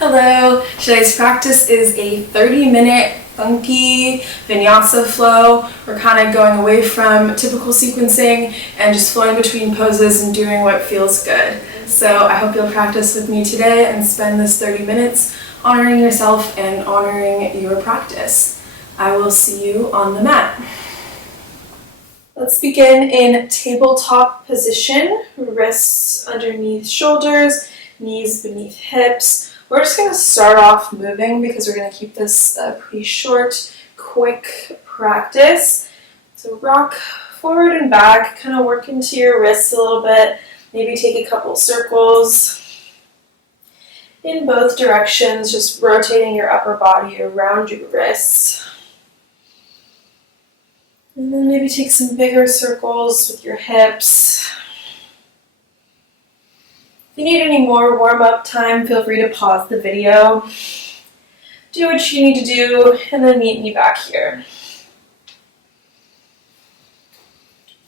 Hello! Today's practice is a 30-minute funky vinyasa flow. We're kind of going away from typical sequencing and just flowing between poses and doing what feels good. So I hope you'll practice with me today and spend this 30 minutes honoring yourself and honoring your practice. I will see you on the mat. Let's begin in tabletop position, wrists underneath shoulders, knees beneath hips. We're just going to start off moving because we're going to keep this a pretty short, quick practice. So rock forward and back, kind of work into your wrists a little bit. Maybe take a couple circles in both directions, just rotating your upper body around your wrists. And then maybe take some bigger circles with your hips. If you need any more warm-up time, feel free to pause the video. Do what you need to do, and then meet me back here.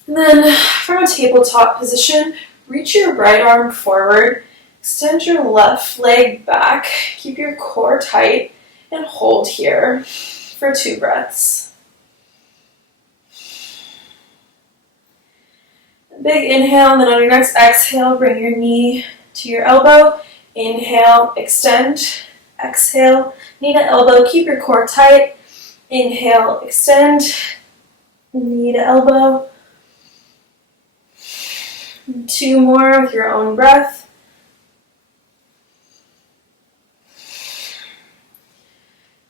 And then from a tabletop position, reach your right arm forward, extend your left leg back, keep your core tight, and hold here for 2 breaths. Big inhale, and then on your next exhale, bring your knee to your elbow. Inhale, extend. Exhale, knee to elbow. Keep your core tight. Inhale, extend. Knee to elbow. 2 more with your own breath.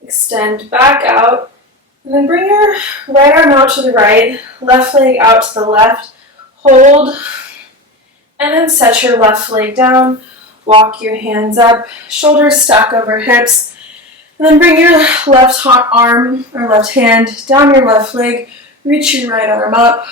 Extend back out. And then bring your right arm out to the right, left leg out to the left. Hold. And then set your left leg down, walk your hands up, shoulders stack over hips, and then bring your left arm or left hand down your left leg, reach your right arm up.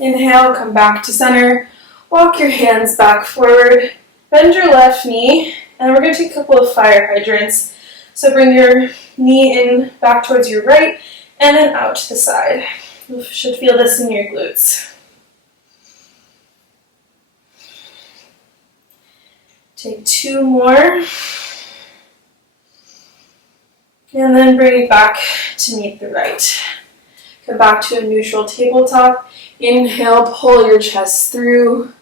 Inhale, come back to center, walk your hands back forward, bend your left knee, and we're going to take a couple of fire hydrants. So bring your knee in back towards your right, and then out to the side. You should feel this in your glutes. Take 2 more. And then bring it back to meet the right. Come back to a neutral tabletop. Inhale, pull your chest through.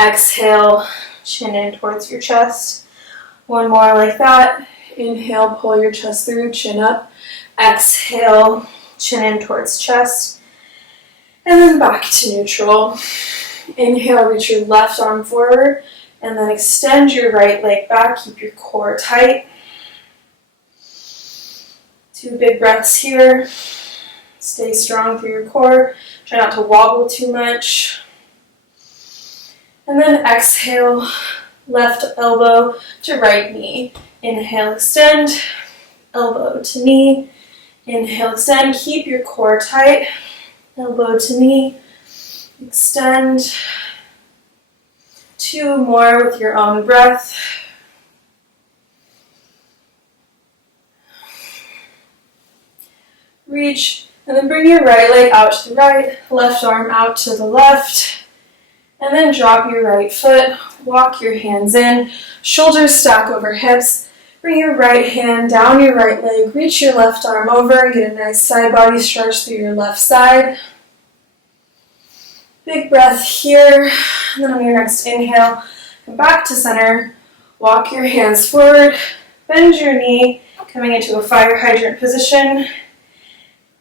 Exhale, chin in towards your chest. 1 more like that. Inhale, pull your chest through, chin up. Exhale, chin in towards chest. And then back to neutral. Inhale, reach your left arm forward, and then extend your right leg back. Keep your core tight. 2 big breaths here. Stay strong through your core. Try not to wobble too much. And then exhale, left elbow to right knee. Inhale, extend, elbow to knee. Inhale, extend, keep your core tight. Elbow to knee, extend. 2 more with your own breath. Reach, and then bring your right leg out to the right, left arm out to the left, and then drop your right foot, walk your hands in, shoulders stack over hips, bring your right hand down your right leg, reach your left arm over, and get a nice side body stretch through your left side. Big breath here, and then on your next inhale, come back to center, walk your hands forward, bend your knee, coming into a fire hydrant position,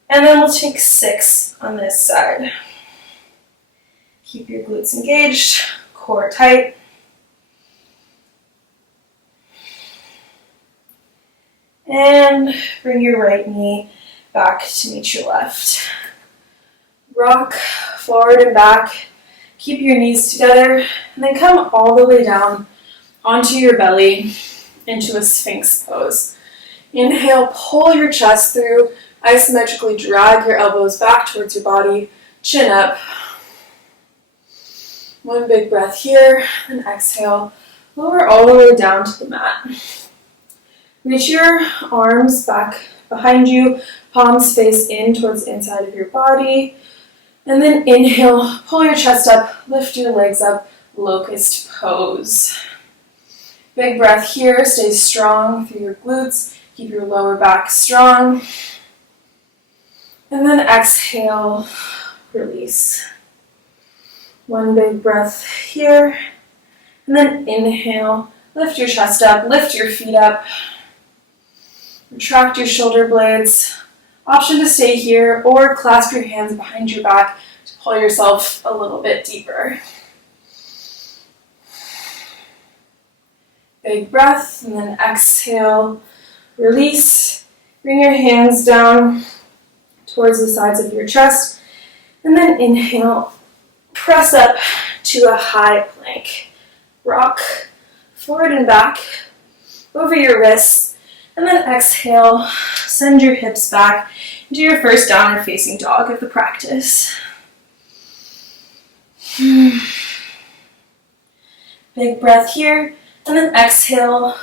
and then we'll take 6 on this side. Keep your glutes engaged, core tight. And bring your right knee back to meet your left. Rock forward and back. Keep your knees together, and then come all the way down onto your belly into a Sphinx pose. Inhale, pull your chest through, isometrically drag your elbows back towards your body, chin up. 1 big breath here, and exhale, lower all the way down to the mat. Reach your arms back behind you, palms face in towards the inside of your body. And then inhale, pull your chest up, lift your legs up, locust pose. Big breath here, stay strong through your glutes, keep your lower back strong. And then exhale, release. One big breath here, and then inhale, lift your chest up, lift your feet up, retract your shoulder blades. Option to stay here or clasp your hands behind your back to pull yourself a little bit deeper. Big breath, and then exhale, release. Bring your hands down towards the sides of your chest, and then inhale, press up to a high plank. Rock forward and back over your wrists, and then exhale, send your hips back into your first downward facing dog of the practice. Big breath here, and then exhale,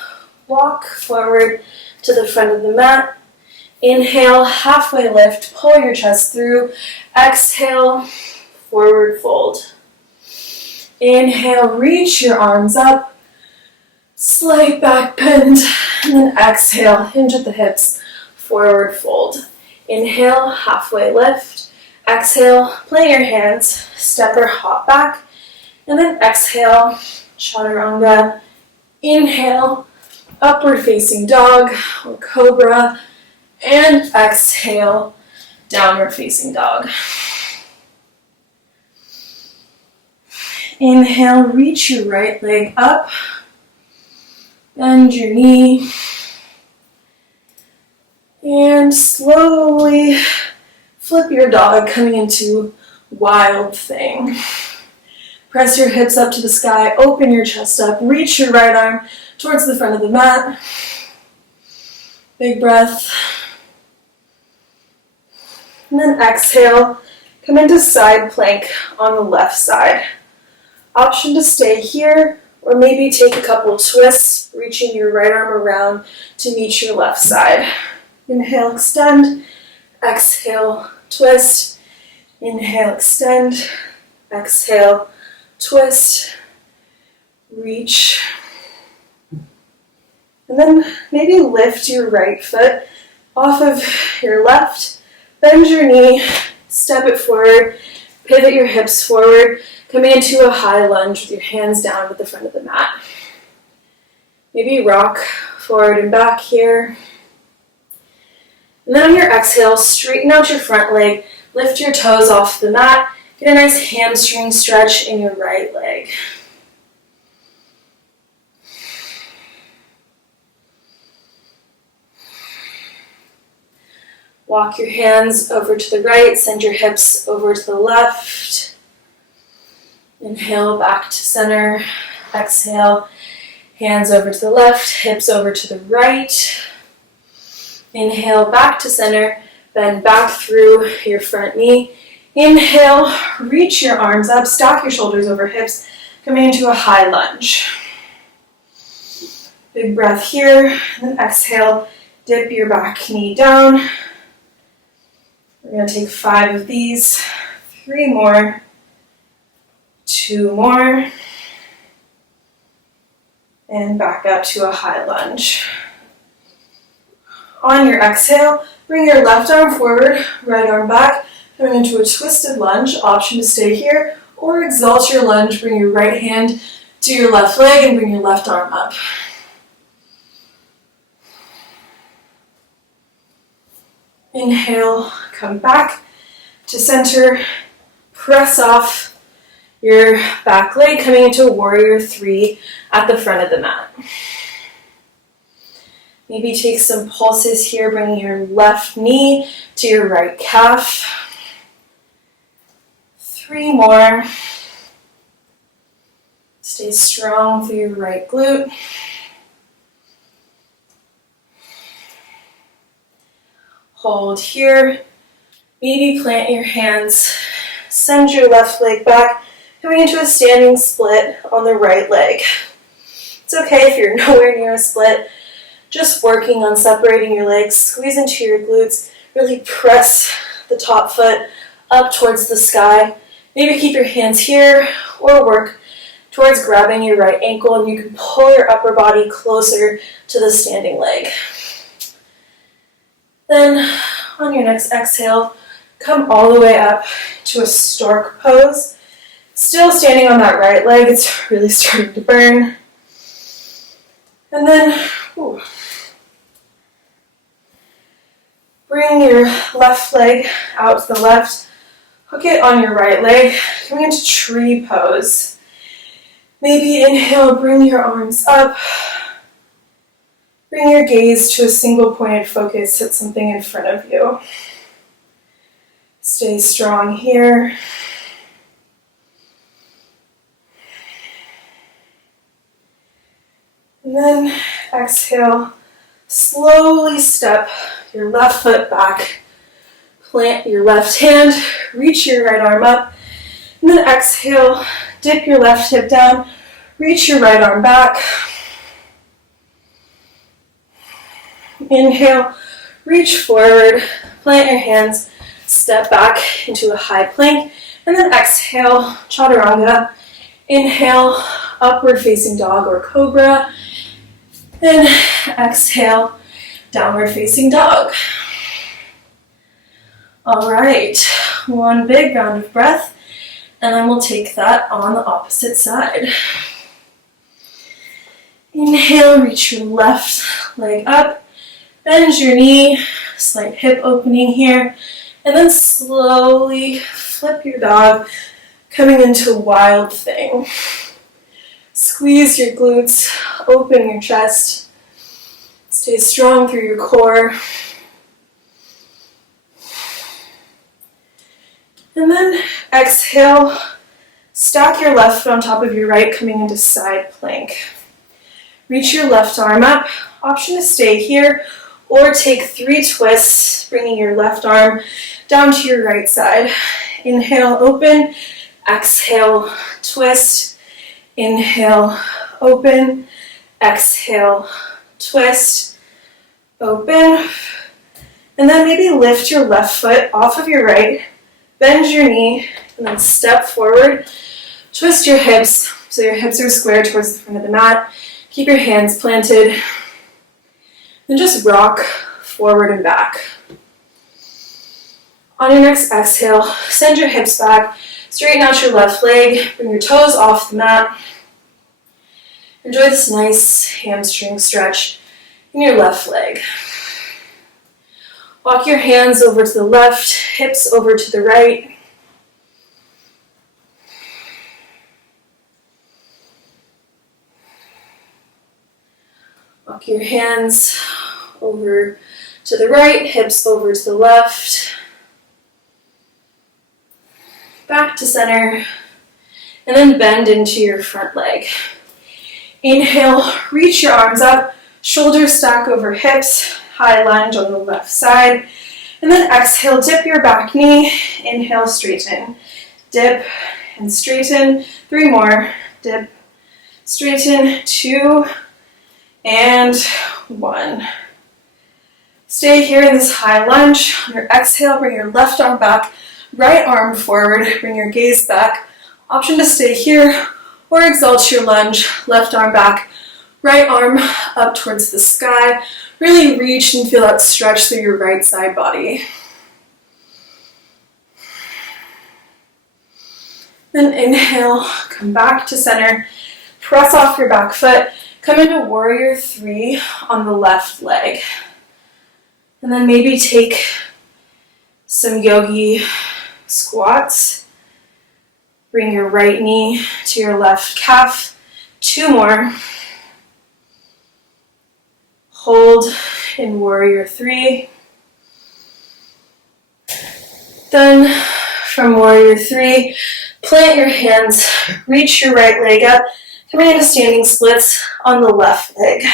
walk forward to the front of the mat. Inhale, halfway lift, pull your chest through. Exhale, forward fold. Inhale, reach your arms up. Slight back bend, and then exhale, hinge at the hips, forward fold. Inhale, halfway lift. Exhale, plant your hands, step or hop back. And then exhale, chaturanga. Inhale, upward facing dog or cobra. And exhale, downward facing dog. Inhale, reach your right leg up. Bend your knee. And slowly flip your dog, coming into wild thing. Press your hips up to the sky, open your chest up, reach your right arm towards the front of the mat. Big breath. And then exhale, come into side plank on the left side. Option to stay here, or maybe take a couple twists, reaching your right arm around to meet your left side. Inhale, extend. Exhale, twist. Inhale, extend. Exhale, twist. Reach. And then maybe lift your right foot off of your left. Bend your knee, step it forward, pivot your hips forward, coming into a high lunge with your hands down at the front of the mat. Maybe rock forward and back here. And then on your exhale, straighten out your front leg, lift your toes off the mat, get a nice hamstring stretch in your right leg. Walk your hands over to the right, send your hips over to the left. Inhale, back to center. Exhale, hands over to the left, hips over to the right. Inhale, back to center, bend back through your front knee. Inhale, reach your arms up, stack your shoulders over hips, coming into a high lunge. Big breath here, and then exhale, dip your back knee down. We're going to take 5 of these, 3 more, 2 more, and back up to a high lunge. On your exhale, bring your left arm forward, right arm back, coming into a twisted lunge. Option to stay here, or exalt your lunge, bring your right hand to your left leg and bring your left arm up. Inhale, come back to center, press off your back leg, coming into warrior 3 at the front of the mat. Maybe take some pulses here, bringing your left knee to your right calf. 3 more. Stay strong through your right glute. Hold here. Maybe plant your hands. Send your left leg back, coming into a standing split on the right leg. It's okay if you're nowhere near a split. Just working on separating your legs, squeeze into your glutes, really press the top foot up towards the sky. Maybe keep your hands here or work towards grabbing your right ankle, and you can pull your upper body closer to the standing leg. Then on your next exhale, come all the way up to a stork pose. Still standing on that right leg, it's really starting to burn. And then bring your left leg out to the left, hook it on your right leg, coming into tree pose. Maybe inhale, bring your arms up. Bring your gaze to a single pointed focus at something in front of you. Stay strong here. And then exhale, slowly step your left foot back. Plant your left hand, reach your right arm up. And then exhale, dip your left hip down, reach your right arm back. Inhale, reach forward, plant your hands, step back into a high plank, and then exhale, chaturanga. Inhale, upward facing dog or cobra, and exhale, downward facing dog. All right, one big round of breath, and then we'll take that on the opposite side. Inhale, reach your left leg up. Bend your knee, slight hip opening here, and then slowly flip your dog, coming into wild thing. Squeeze your glutes, open your chest, stay strong through your core. And then exhale, stack your left foot on top of your right, coming into side plank. Reach your left arm up, option to stay here, or take 3 twists, bringing your left arm down to your right side. Inhale, open. Exhale, twist. Inhale, open. Exhale, twist. Open. And then maybe lift your left foot off of your right. Bend your knee, and then step forward. Twist your hips so your hips are square towards the front of the mat. Keep your hands planted. And just rock forward and back. On your next exhale, send your hips back, straighten out your left leg, bring your toes off the mat. Enjoy this nice hamstring stretch in your left leg. Walk your hands over to the left, hips over to the right. Walk your hands over to the right, hips over to the left. Back to center, and then bend into your front leg. Inhale, reach your arms up, shoulders stack over hips, high lunge on the left side. And then exhale, dip your back knee, inhale, straighten. Dip and straighten, 3 more. Dip, straighten, 2, and 1. Stay here in this high lunge. On your exhale, bring your left arm back, right arm forward, bring your gaze back. Option to stay here or exalt your lunge, left arm back, right arm up towards the sky. Really reach and feel that stretch through your right side body. Then inhale, come back to center, press off your back foot, come into warrior 3 on the left leg. And then maybe take some yogi squats. Bring your right knee to your left calf. 2 more. Hold in warrior 3. Then from warrior 3, plant your hands, reach your right leg up, coming into standing splits on the left leg.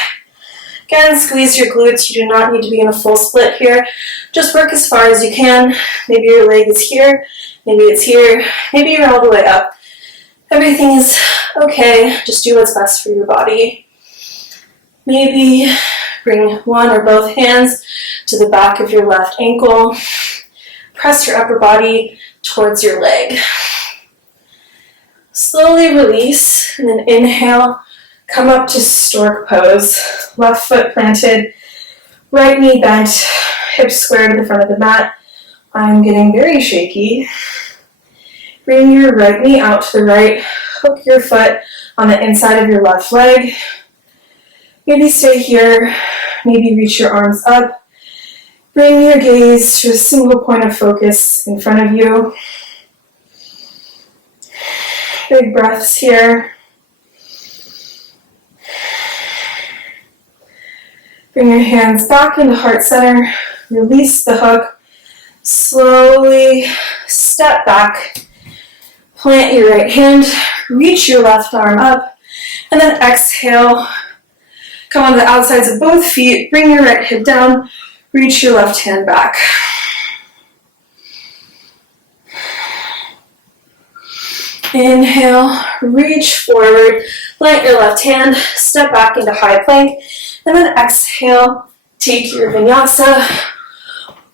Again, squeeze your glutes. You do not need to be in a full split here. Just work as far as you can. Maybe your leg is here, maybe it's here, maybe you're all the way up. Everything is okay. Just do what's best for your body. Maybe bring one or both hands to the back of your left ankle. Press your upper body towards your leg. Slowly release, and then inhale, come up to stork pose. Left foot planted, right knee bent, hips square to the front of the mat. I'm getting very shaky. Bring your right knee out to the right, hook your foot on the inside of your left leg. Maybe stay here, maybe reach your arms up. Bring your gaze to a single point of focus in front of you. Big breaths here. Bring your hands back into heart center. Release the hook. Slowly step back. Plant your right hand. Reach your left arm up. And then exhale. Come on to the outsides of both feet. Bring your right hip down. Reach your left hand back. Inhale, reach forward, plant your left hand, step back into high plank, and then exhale, take your vinyasa,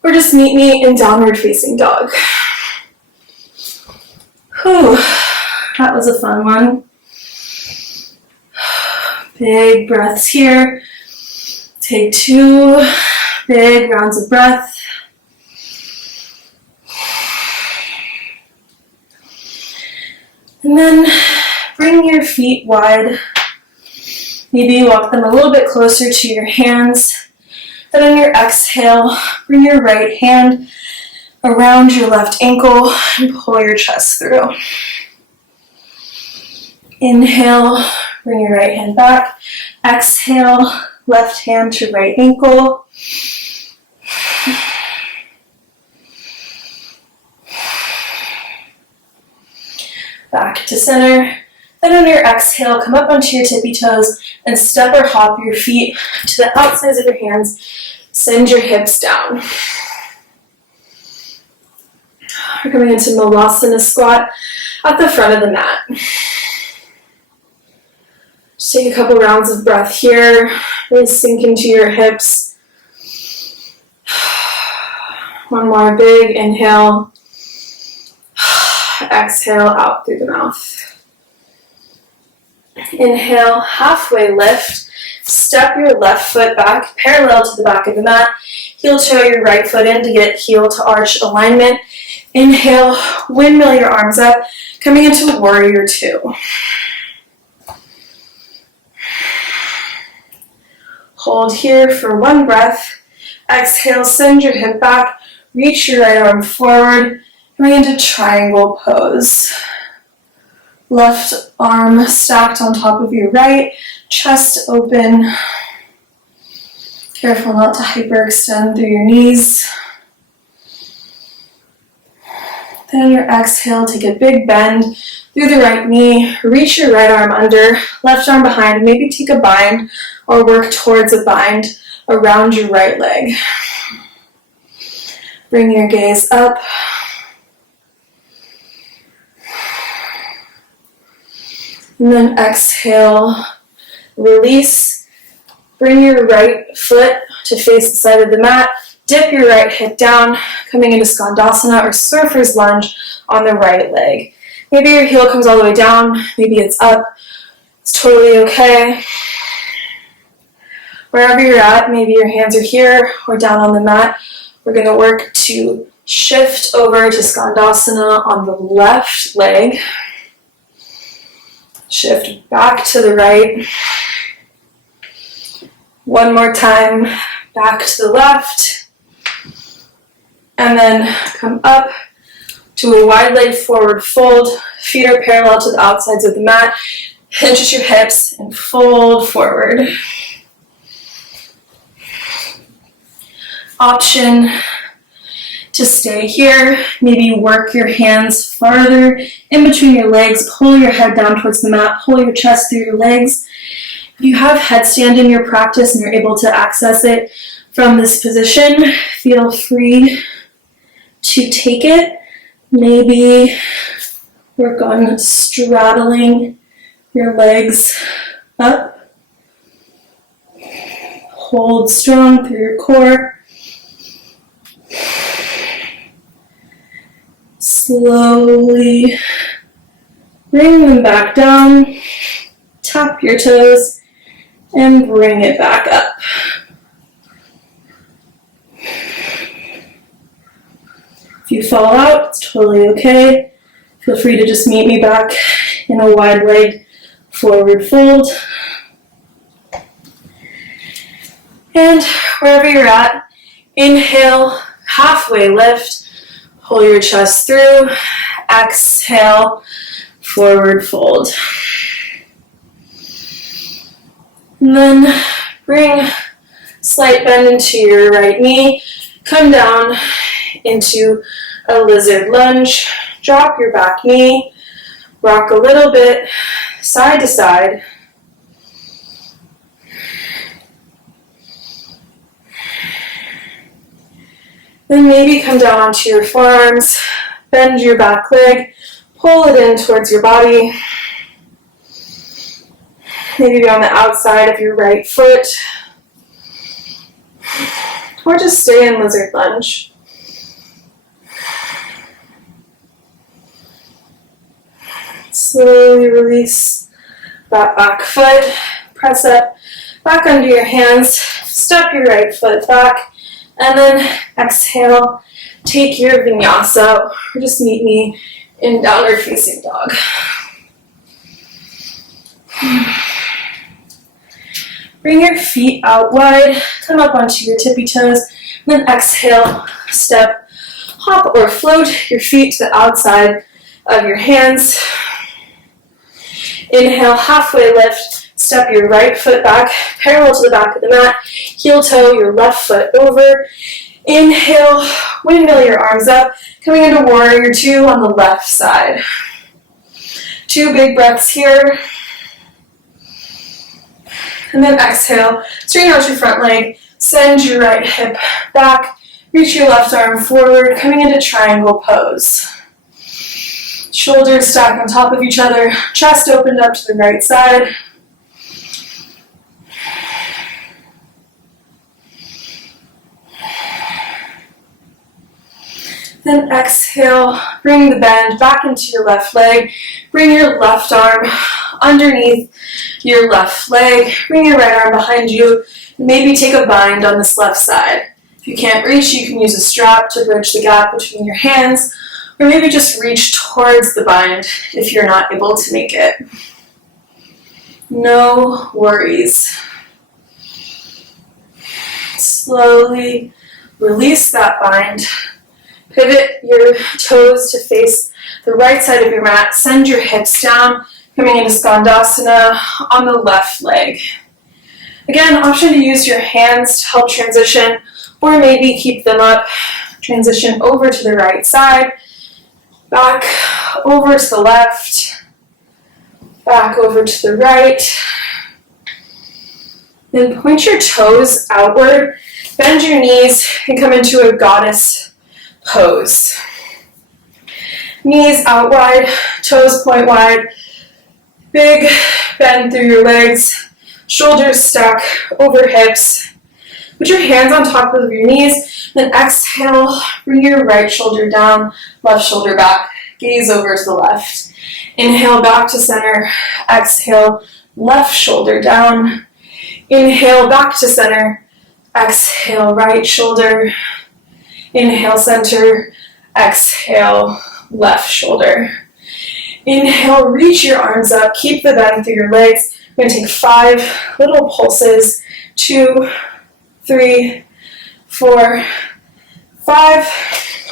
or just meet me in downward facing dog. Whew, that was a fun one. Big breaths here. Take 2 big rounds of breath. And then bring your feet wide. Maybe walk them a little bit closer to your hands. Then on your exhale, bring your right hand around your left ankle and pull your chest through. Inhale, bring your right hand back. Exhale, left hand to right ankle. Back to center. Then on your exhale, come up onto your tippy toes and step or hop your feet to the outsides of your hands. Send your hips down. We're coming into Malasana squat at the front of the mat. Just take a couple rounds of breath here. Really sink into your hips. One more big inhale. Exhale out through the mouth. Inhale, halfway lift. Step your left foot back, parallel to the back of the mat. Heel toe your right foot in to get heel to arch alignment. Inhale, windmill your arms up, coming into warrior 2. Hold here for 1 breath. Exhale, send your hip back, reach your right arm forward, coming into triangle pose. Left arm stacked on top of your right, chest open. Careful not to hyperextend through your knees. Then on your exhale, take a big bend through the right knee, reach your right arm under, left arm behind, maybe take a bind or work towards a bind around your right leg. Bring your gaze up. And then exhale, release. Bring your right foot to face the side of the mat. Dip your right hip down, coming into Skandasana or surfer's lunge on the right leg. Maybe your heel comes all the way down, maybe it's up. It's totally okay. Wherever you're at, maybe your hands are here or down on the mat. We're going to work to shift over to Skandasana on the left leg. Shift back to the right. One more time, back to the left. And then come up to a wide leg forward fold. Feet are parallel to the outsides of the mat. Hinge at your hips and fold forward. Option to stay here. Maybe work your hands farther in between your legs. Pull your head down towards the mat. Pull your chest through your legs. If you have headstand in your practice and you're able to access it from this position, feel free to take it. Maybe work on straddling your legs up. Hold strong through your core. Slowly Bring them back down, tap your toes, and bring it back up. If you fall out, it's totally okay. Feel free to just meet me back in a wide leg forward fold. And wherever you're at, inhale, halfway lift, pull your chest through, exhale, forward fold. And then bring slight bend into your right knee, come down into a lizard lunge, drop your back knee, rock a little bit side to side. Then maybe come down onto your forearms, bend your back leg, pull it in towards your body. Maybe be on the outside of your right foot. Or just stay in lizard lunge. Slowly release that back foot. Press up, back under your hands. Step your right foot back. And then exhale, take your vinyasa, or just meet me in downward facing dog. Bring your feet out wide, come up onto your tippy toes, and then exhale, step, hop or float your feet to the outside of your hands. Inhale, halfway lift, step your right foot back, parallel to the back of the mat, heel toe your left foot over. Inhale, windmill your arms up, coming into warrior two on the left side. 2 big breaths here. And then exhale, straighten out your front leg, send your right hip back, reach your left arm forward, coming into triangle pose. Shoulders stacked on top of each other, chest opened up to the right side. Then exhale, bring the bend back into your left leg, bring your left arm underneath your left leg, bring your right arm behind you, and maybe take a bind on this left side. If you can't reach, you can use a strap to bridge the gap between your hands, or maybe just reach towards the bind if you're not able to make it. No worries. Slowly release that bind. Pivot your toes to face the right side of your mat. Send your hips down, coming into Skandasana on the left leg. Again, option to use your hands to help transition, or maybe keep them up. Transition over to the right side, back over to the left, back over to the right. Then point your toes outward, bend your knees, and come into a goddess pose. Knees out wide, toes point wide, big bend through your legs, shoulders stack over hips. Put your hands on top of your knees, then exhale, bring your right shoulder down, left shoulder back, gaze over to the left. Inhale back to center, exhale, left shoulder down. Inhale back to center, exhale, right shoulder. Inhale, center, exhale, left shoulder. Inhale, reach your arms up, keep the bend through your legs. We're going to take 5 little pulses, 2, 3, 4, 5.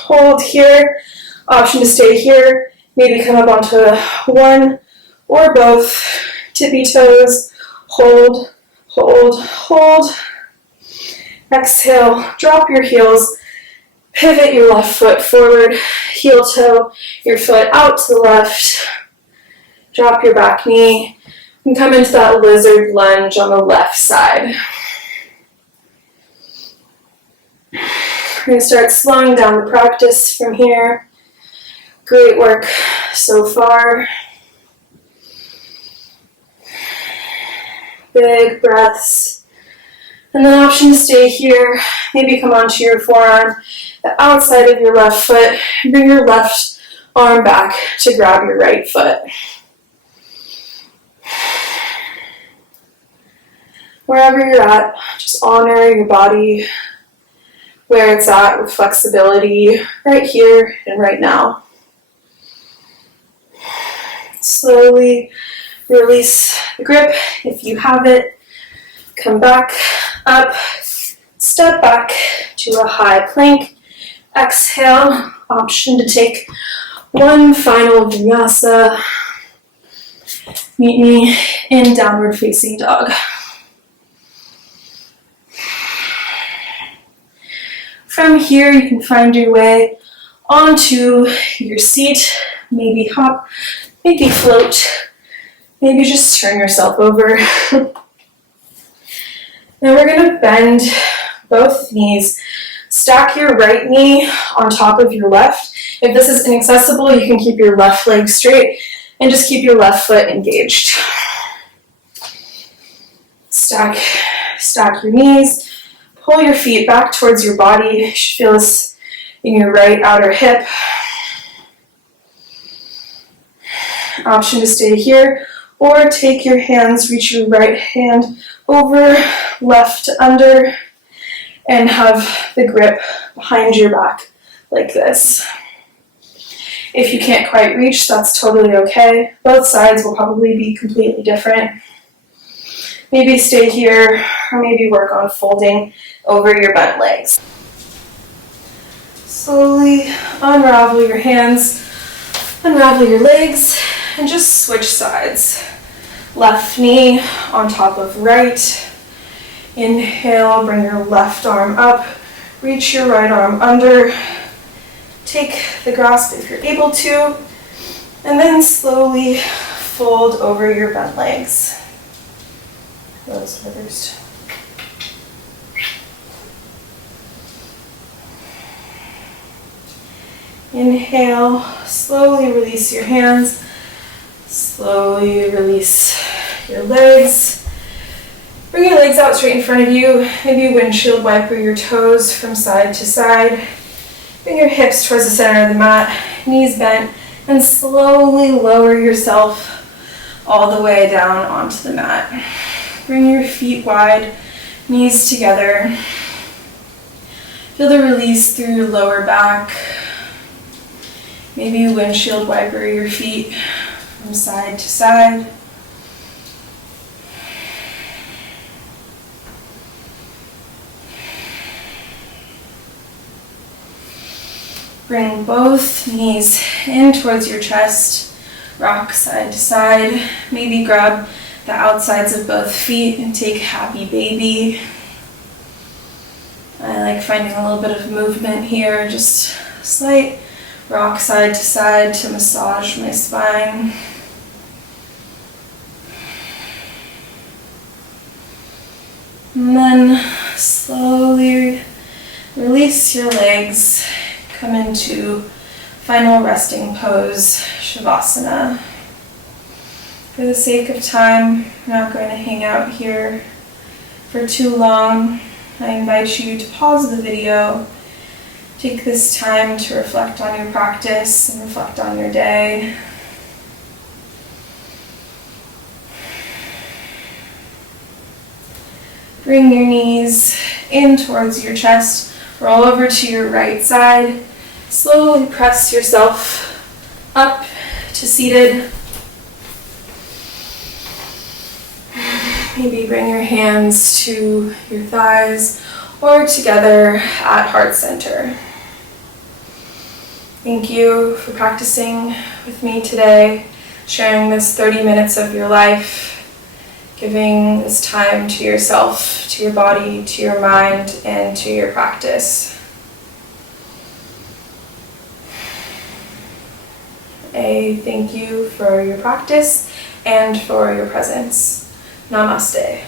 Hold here. Option to stay here. Maybe come up onto 1 or both. Tippy toes. Hold, hold, hold. Exhale, drop your heels. Pivot your left foot forward, heel toe your foot out to the left. Drop your back knee and come into that lizard lunge on the left side. We're going to start slowing down the practice from here. Great work so far. Big breaths. And then option to stay here. Maybe come onto your forearm, the outside of your left foot, bring your left arm back to grab your right foot. Wherever you're at, just honor your body where it's at with flexibility right here and right now. Slowly release the grip if you have it. Come back up, step back to a high plank. Exhale, option to take one final vinyasa. Meet me in downward facing dog. From here, you can find your way onto your seat. Maybe hop, maybe float, maybe just turn yourself over. Now we're going to bend both knees. Stack your right knee on top of your left. If this is inaccessible, you can keep your left leg straight and just keep your left foot engaged. Stack your knees. Pull your feet back towards your body. You should feel this in your right outer hip. Option to stay here, or take your hands, reach your right hand over, left under, and have the grip behind your back like this. If you can't quite reach, that's totally okay. Both sides will probably be completely different. Maybe stay here, or maybe work on folding over your bent legs. Slowly unravel your hands, unravel your legs, and just switch sides. Left knee on top of right. Inhale, bring your left arm up, reach your right arm under. Take the grasp if you're able to, and then slowly fold over your bent legs. Those first. Inhale, slowly release your hands, slowly release your legs. Bring your legs out straight in front of you, maybe windshield wiper your toes from side to side. Bring your hips towards the center of the mat, knees bent, and slowly lower yourself all the way down onto the mat. Bring your feet wide, knees together. Feel the release through your lower back. Maybe windshield wiper your feet from side to side. Bring both knees in towards your chest, rock side to side. Maybe grab the outsides of both feet and take happy baby. I like finding a little bit of movement here, just slight rock side to side to massage my spine. And then slowly release your legs. Come into final resting pose, Shavasana. For the sake of time, we're not going to hang out here for too long. I invite you to pause the video, take this time to reflect on your practice and reflect on your day. Bring your knees in towards your chest. Roll over to your right side. Slowly press yourself up to seated. Maybe bring your hands to your thighs or together at heart center. Thank you for practicing with me today, sharing this 30 minutes of your life, giving this time to yourself, to your body, to your mind, and to your practice. I thank you for your practice and for your presence. Namaste.